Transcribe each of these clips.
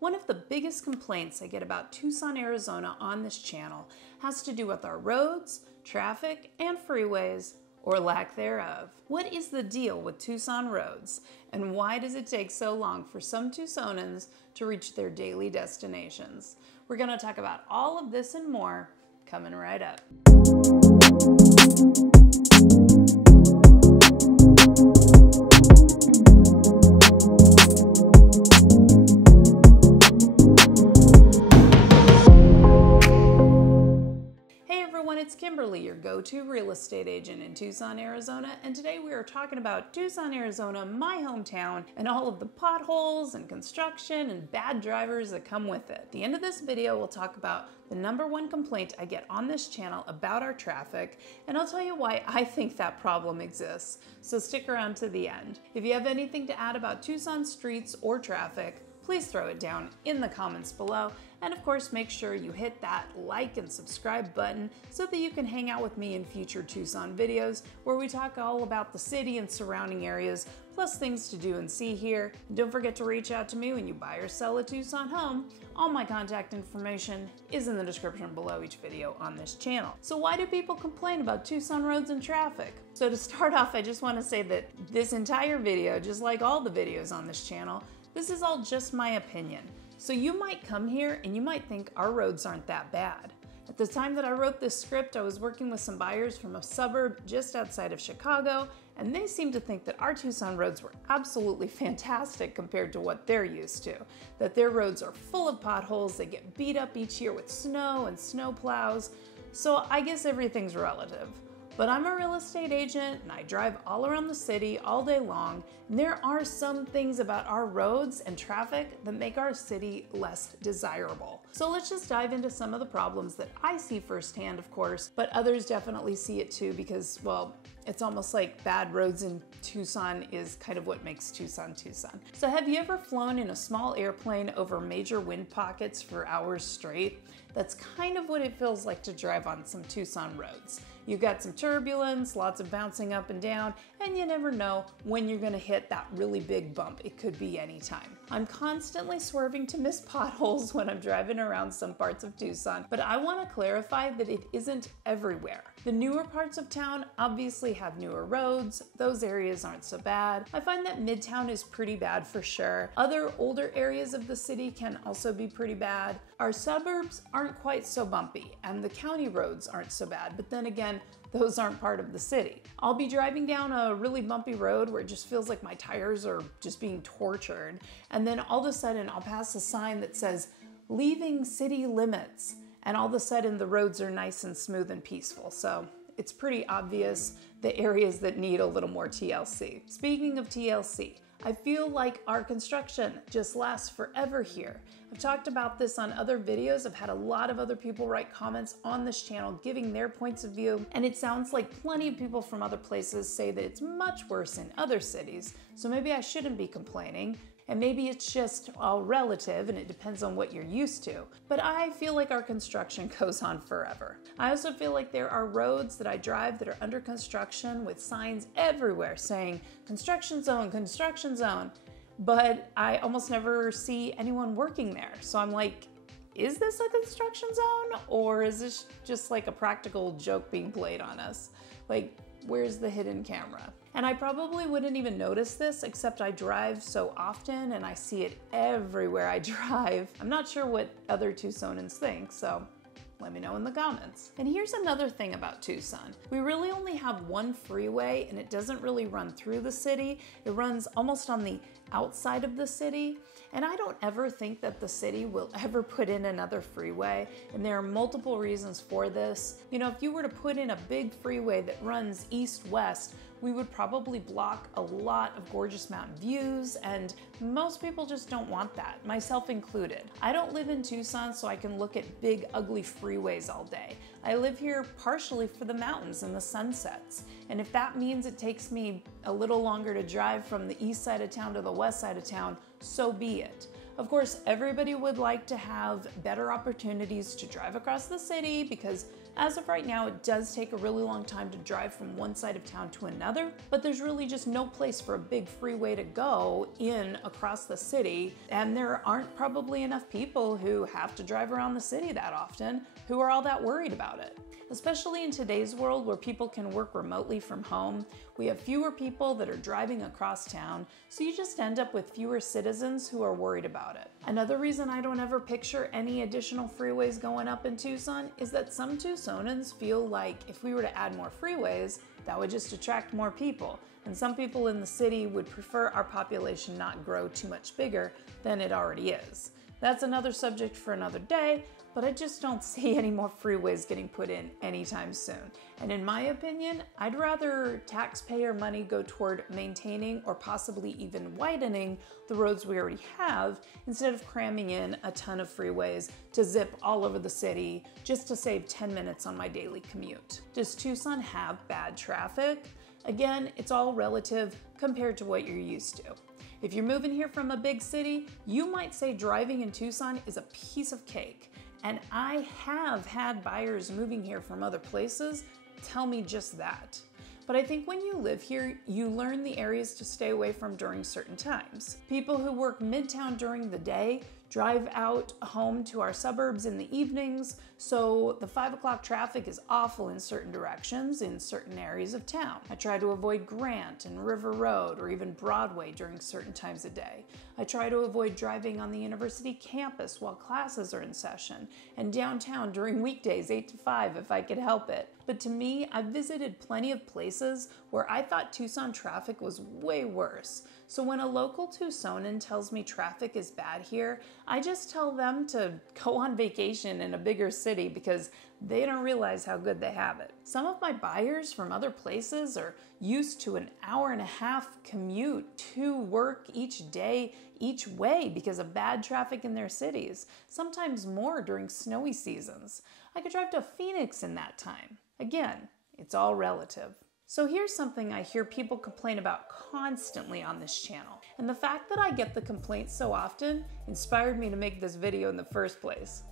One of the biggest complaints I get about Tucson, Arizona on this channel has to do with our roads, traffic, and freeways, or lack thereof. What is the deal with Tucson roads, and why does it take so long for some Tucsonans to reach their daily destinations? We're going to talk about all of this and more coming right up. It's Kimberly, your go-to real estate agent in Tucson, Arizona, and today we are talking about Tucson, Arizona, my hometown, and all of the potholes and construction and bad drivers that come with it. At the end of this video, we'll talk about the #1 complaint I get on this channel about our traffic, and I'll tell you why I think that problem exists. So stick around to the end. If you have anything to add about Tucson streets or traffic, please throw it down in the comments below. And of course, make sure you hit that like and subscribe button so that you can hang out with me in future Tucson videos where we talk all about the city and surrounding areas, plus things to do and see here. And don't forget to reach out to me when you buy or sell a Tucson home. All my contact information is in the description below each video on this channel. So why do people complain about Tucson roads and traffic? So to start off, I just want to say that this entire video, just like all the videos on this channel, this is all just my opinion. So you might come here and you might think our roads aren't that bad. At the time that I wrote this script, I was working with some buyers from a suburb just outside of Chicago, and they seemed to think that our Tucson roads were absolutely fantastic compared to what they're used to. That their roads are full of potholes, they get beat up each year with snow and snow plows. So I guess everything's relative. But I'm a real estate agent and I drive all around the city all day long, and there are some things about our roads and traffic that make our city less desirable. So let's just dive into some of the problems that I see firsthand, of course, but others definitely see it too because, well, it's almost like bad roads in Tucson is kind of what makes Tucson, Tucson. So have you ever flown in a small airplane over major wind pockets for hours straight? That's kind of what it feels like to drive on some Tucson roads. You've got some turbulence, lots of bouncing up and down, and you never know when you're gonna hit that really big bump. It could be any time. I'm constantly swerving to miss potholes when I'm driving around some parts of Tucson, but I wanna clarify that it isn't everywhere. The newer parts of town obviously have newer roads. Those areas aren't so bad. I find that Midtown is pretty bad for sure. Other older areas of the city can also be pretty bad. Our suburbs aren't quite so bumpy, and the county roads aren't so bad, but then again, those aren't part of the city. I'll be driving down a really bumpy road where it just feels like my tires are just being tortured, and then all of a sudden I'll pass a sign that says, "Leaving city limits," and all of a sudden the roads are nice and smooth and peaceful. So it's pretty obvious the areas that need a little more TLC. Speaking of TLC, I feel like our construction just lasts forever here. I've talked about this on other videos. I've had a lot of other people write comments on this channel giving their points of view, and it sounds like plenty of people from other places say that it's much worse in other cities, so maybe I shouldn't be complaining. And maybe it's just all relative and it depends on what you're used to. But I feel like our construction goes on forever. I also feel like there are roads that I drive that are under construction with signs everywhere saying construction zone, but I almost never see anyone working there. So I'm like, is this a construction zone or is this just like a practical joke being played on us? Like, where's the hidden camera? And I probably wouldn't even notice this, except I drive so often and I see it everywhere I drive. I'm not sure what other Tucsonans think, so let me know in the comments. And here's another thing about Tucson. We really only have one freeway and it doesn't really run through the city. It runs almost on the outside of the city. And I don't ever think that the city will ever put in another freeway. And there are multiple reasons for this. You know, if you were to put in a big freeway that runs east-west, we would probably block a lot of gorgeous mountain views, and most people just don't want that, myself included. I don't live in Tucson so I can look at big, ugly freeways all day. I live here partially for the mountains and the sunsets, and if that means it takes me a little longer to drive from the east side of town to the west side of town, so be it. Of course, everybody would like to have better opportunities to drive across the city because As of right now, it does take a really long time to drive from one side of town to another, but there's really just no place for a big freeway to go in across the city, and there aren't probably enough people who have to drive around the city that often who are all that worried about it. Especially in today's world where people can work remotely from home, we have fewer people that are driving across town, so you just end up with fewer citizens who are worried about it. Another reason I don't ever picture any additional freeways going up in Tucson is that some Tucsonans feel like if we were to add more freeways, that would just attract more people. And some people in the city would prefer our population not grow too much bigger than it already is. That's another subject for another day, but I just don't see any more freeways getting put in anytime soon. And in my opinion, I'd rather taxpayer money go toward maintaining or possibly even widening the roads we already have instead of cramming in a ton of freeways to zip all over the city just to save 10 minutes on my daily commute. Does Tucson have bad traffic? Again, it's all relative compared to what you're used to. If you're moving here from a big city, you might say driving in Tucson is a piece of cake. And I have had buyers moving here from other places tell me just that. But I think when you live here, you learn the areas to stay away from during certain times. People who work midtown during the day drive out home to our suburbs in the evenings, so the 5 o'clock traffic is awful in certain directions in certain areas of town. I try to avoid Grant and River Road or even Broadway during certain times of day. I try to avoid driving on the university campus while classes are in session, and downtown during weekdays 8 to 5 if I could help it. But to me, I've visited plenty of places where I thought Tucson traffic was way worse. So when a local Tucsonan tells me traffic is bad here, I just tell them to go on vacation in a bigger city because they don't realize how good they have it. Some of my buyers from other places are used to an hour-and-a-half commute to work each day, each way because of bad traffic in their cities, sometimes more during snowy seasons. I could drive to Phoenix in that time. Again, it's all relative. So here's something I hear people complain about constantly on this channel. And the fact that I get the complaints so often inspired me to make this video in the first place.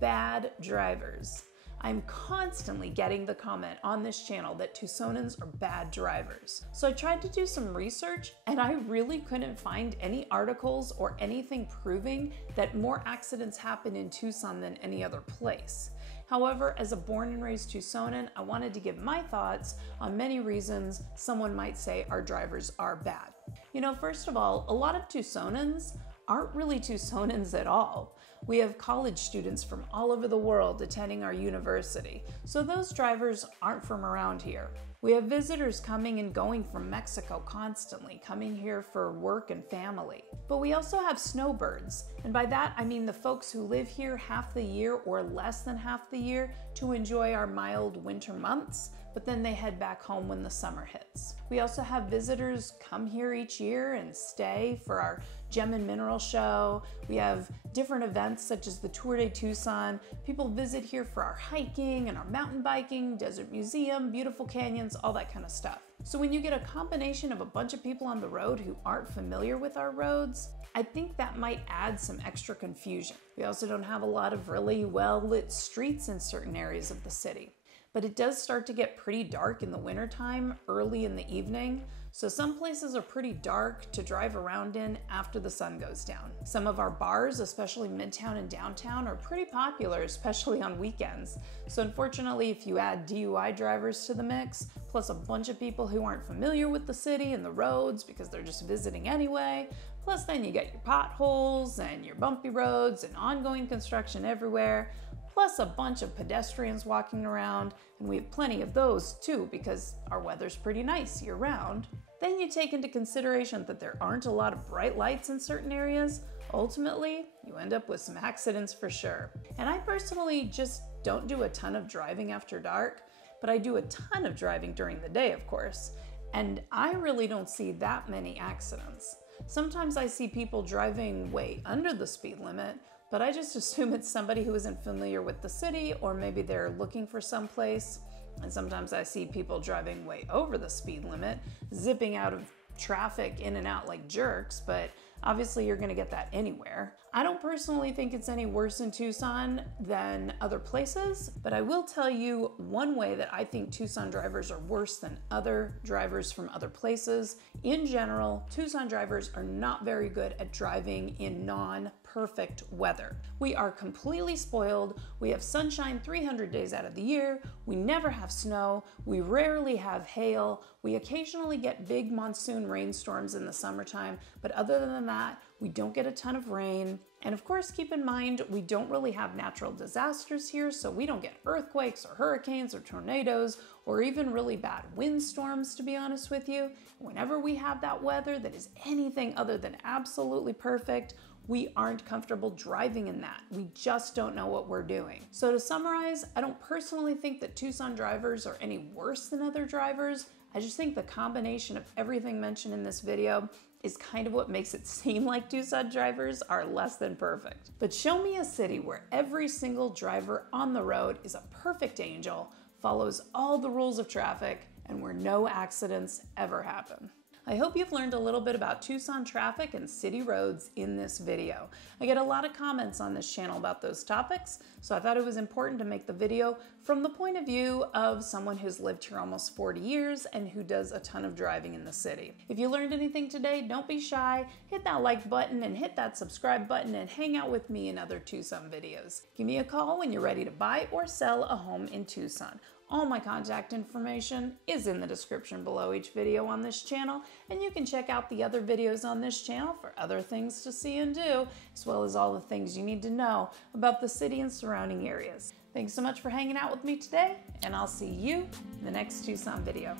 Bad drivers. I'm constantly getting the comment on this channel that Tucsonans are bad drivers. So I tried to do some research and I really couldn't find any articles or anything proving that more accidents happen in Tucson than any other place. However, as a born and raised Tucsonan, I wanted to give my thoughts on many reasons someone might say our drivers are bad. You know, first of all, a lot of Tucsonans aren't really Tucsonans at all. We have college students from all over the world attending our university, so those drivers aren't from around here. We have visitors coming and going from Mexico constantly, coming here for work and family. But we also have snowbirds, and by that I mean the folks who live here half the year or less than half the year to enjoy our mild winter months, but then they head back home when the summer hits. We also have visitors come here each year and stay for our Gem and Mineral Show. We have different events such as the Tour de Tucson. People visit here for our hiking and our mountain biking, desert museum, beautiful canyons, all that kind of stuff. So when you get a combination of a bunch of people on the road who aren't familiar with our roads, I think that might add some extra confusion. We also don't have a lot of really well-lit streets in certain areas of the city. But it does start to get pretty dark in the wintertime, early in the evening, so some places are pretty dark to drive around in after the sun goes down. Some of our bars, especially Midtown and downtown, are pretty popular, especially on weekends. So unfortunately, if you add DUI drivers to the mix, plus a bunch of people who aren't familiar with the city and the roads because they're just visiting anyway, plus then you get your potholes and your bumpy roads and ongoing construction everywhere, plus a bunch of pedestrians walking around, and we have plenty of those too because our weather's pretty nice year-round. Then you take into consideration that there aren't a lot of bright lights in certain areas. Ultimately, you end up with some accidents for sure. And I personally just don't do a ton of driving after dark, but I do a ton of driving during the day, of course, and I really don't see that many accidents. Sometimes I see people driving way under the speed limit, but I just assume it's somebody who isn't familiar with the city, or maybe they're looking for someplace. And sometimes I see people driving way over the speed limit, zipping out of traffic in and out like jerks, but Obviously, you're gonna get that anywhere. I don't personally think it's any worse in Tucson than other places, but I will tell you one way that I think Tucson drivers are worse than other drivers from other places. In general, Tucson drivers are not very good at driving in non-perfect weather. We are completely spoiled. We have sunshine 300 days out of the year. We never have snow. We rarely have hail. We occasionally get big monsoon rainstorms in the summertime, but other than that, we don't get a ton of rain. And of course, keep in mind, we don't really have natural disasters here, so we don't get earthquakes or hurricanes or tornadoes or even really bad windstorms, to be honest with you. Whenever we have that weather that is anything other than absolutely perfect, we aren't comfortable driving in that. We just don't know what we're doing. So to summarize, I don't personally think that Tucson drivers are any worse than other drivers. I just think the combination of everything mentioned in this video is kind of what makes it seem like Tucson drivers are less than perfect. But show me a city where every single driver on the road is a perfect angel, follows all the rules of traffic, and where no accidents ever happen. I hope you've learned a little bit about Tucson traffic and city roads in this video. I get a lot of comments on this channel about those topics, so I thought it was important to make the video from the point of view of someone who's lived here almost 40 years and who does a ton of driving in the city. If you learned anything today, don't be shy. Hit that like button and hit that subscribe button and hang out with me in other Tucson videos. Give me a call when you're ready to buy or sell a home in Tucson. All my contact information is in the description below each video on this channel, and you can check out the other videos on this channel for other things to see and do, as well as all the things you need to know about the city and surrounding areas. Thanks so much for hanging out with me today, and I'll see you in the next Tucson video.